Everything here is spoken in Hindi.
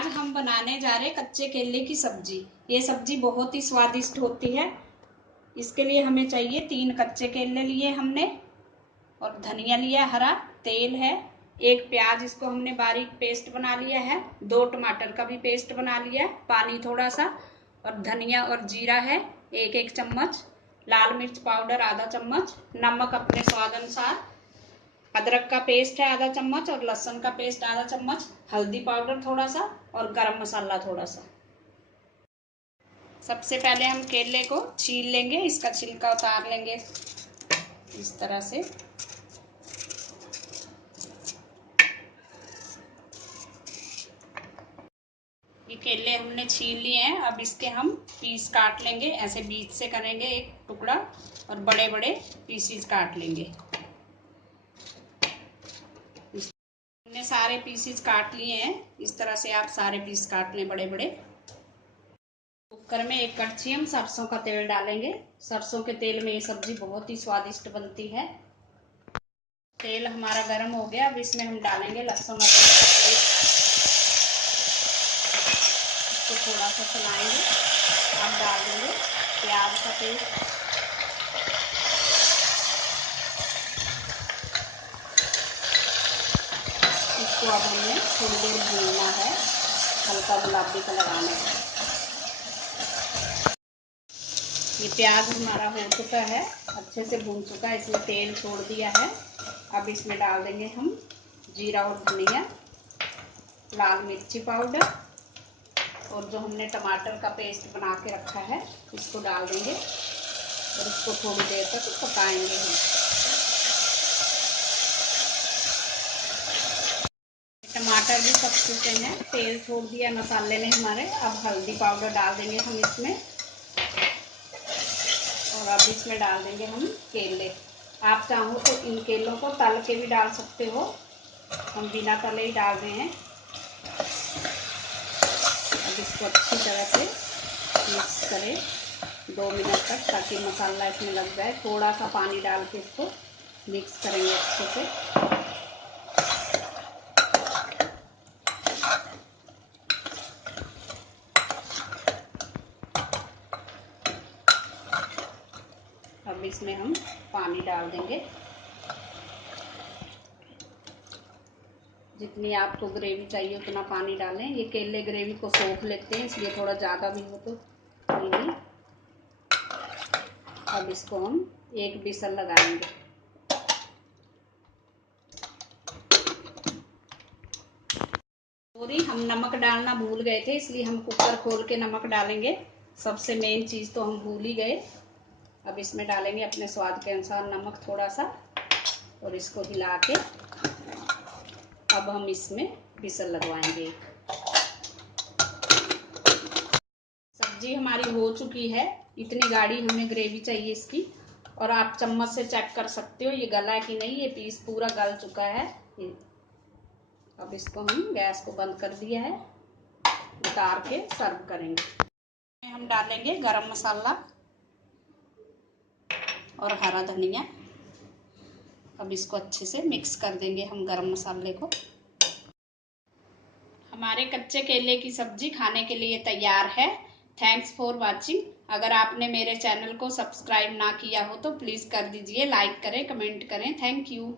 आज हम बनाने जा रहे हैं कच्चे केले की सब्जी। ये सब्जी बहुत ही स्वादिष्ट होती है। इसके लिए हमें चाहिए 3 कच्चे केले लिए हमने, और धनिया लिया हरा, तेल है, 1 प्याज इसको हमने बारीक पेस्ट बना लिया है, 2 टमाटर का भी पेस्ट बना लिया है, पानी थोड़ा सा, और धनिया और जीरा है 1-1 चम्मच, लाल मिर्च पाउडर आधा चम्मच, नमक अपने स्वाद अनुसार, अदरक का पेस्ट है आधा चम्मच और लहसुन का पेस्ट आधा चम्मच, हल्दी पाउडर थोड़ा सा और गरम मसाला थोड़ा सा। सबसे पहले हम केले को छील लेंगे, इसका छिलका उतार लेंगे इस तरह से। ये केले हमने छील लिए हैं। अब इसके हम पीस काट लेंगे, ऐसे बीच से करेंगे एक टुकड़ा और बड़े बड़े पीसीज काट लेंगे। हमने सारे पीसीज काट लिए हैं, इस तरह से आप सारे पीस काट लें बड़े बड़े। कुकर में 1 कड़छी हम सरसों का तेल डालेंगे। सरसों के तेल में ये सब्जी बहुत ही स्वादिष्ट बनती है। तेल हमारा गर्म हो गया। अब इसमें हम डालेंगे लहसुन अदरक का पेस्ट, इसको थोड़ा सा चलाएंगे। अब डाल देंगे प्याज का पेस्ट, इसको अब हमें थोड़ी देर भूनना है, हल्का गुलाबी कलर आने का। ये प्याज हमारा हो चुका है, अच्छे से भून चुका है, इसमें तेल छोड़ दिया है। अब इसमें डाल देंगे हम जीरा और धनिया, लाल मिर्ची पाउडर, और जो हमने टमाटर का पेस्ट बना के रखा है इसको डाल देंगे और इसको थोड़ी देर तक पकाएंगे हम। टमाटर भी पक चुके हैं, तेल छोड़ दिया मसाले ने हमारे। अब हल्दी पाउडर डाल देंगे हम इसमें, और अब इसमें डाल देंगे हम केले। आप चाहो तो इन केलों को तल के भी डाल सकते हो, हम बिना तले ही डाल रहे हैं। अब इसको अच्छी तरह से मिक्स करें 2 मिनट तक, ताकि मसाला इसमें लग जाए। थोड़ा सा पानी डाल के इसको मिक्स करेंगे अच्छे से। अब इसमें हम पानी डाल देंगे, जितनी आपको ग्रेवी चाहिए उतना पानी डालें। ये केले ग्रेवी को सोख लेते हैं, इसलिए थोड़ा ज़्यादा भी हो तो नहीं। अब इसको हम 1 विसल लगाएंगे। सॉरी, हम नमक डालना भूल गए थे, इसलिए हम कुकर खोल के नमक डालेंगे। सबसे मेन चीज़ तो हम भूल ही गए। अब इसमें डालेंगे अपने स्वाद के अनुसार नमक थोड़ा सा, और इसको हिला के अब हम इसमें विसल लगवाएंगे। सब्जी हमारी हो चुकी है, इतनी गाढ़ी हमें ग्रेवी चाहिए इसकी, और आप चम्मच से चेक कर सकते हो ये गला है कि नहीं। ये पीस पूरा गल चुका है। अब इसको हम गैस को बंद कर दिया है, उतार के सर्व करेंगे। हम डालेंगे गरम मसाला और हरा धनिया। अब इसको अच्छे से मिक्स कर देंगे हम गरम मसाले को। हमारे कच्चे केले की सब्जी खाने के लिए तैयार है। Thanks for watching. अगर आपने मेरे चैनल को सब्सक्राइब ना किया हो तो प्लीज़ कर दीजिए, लाइक करें, कमेंट करें। Thank you.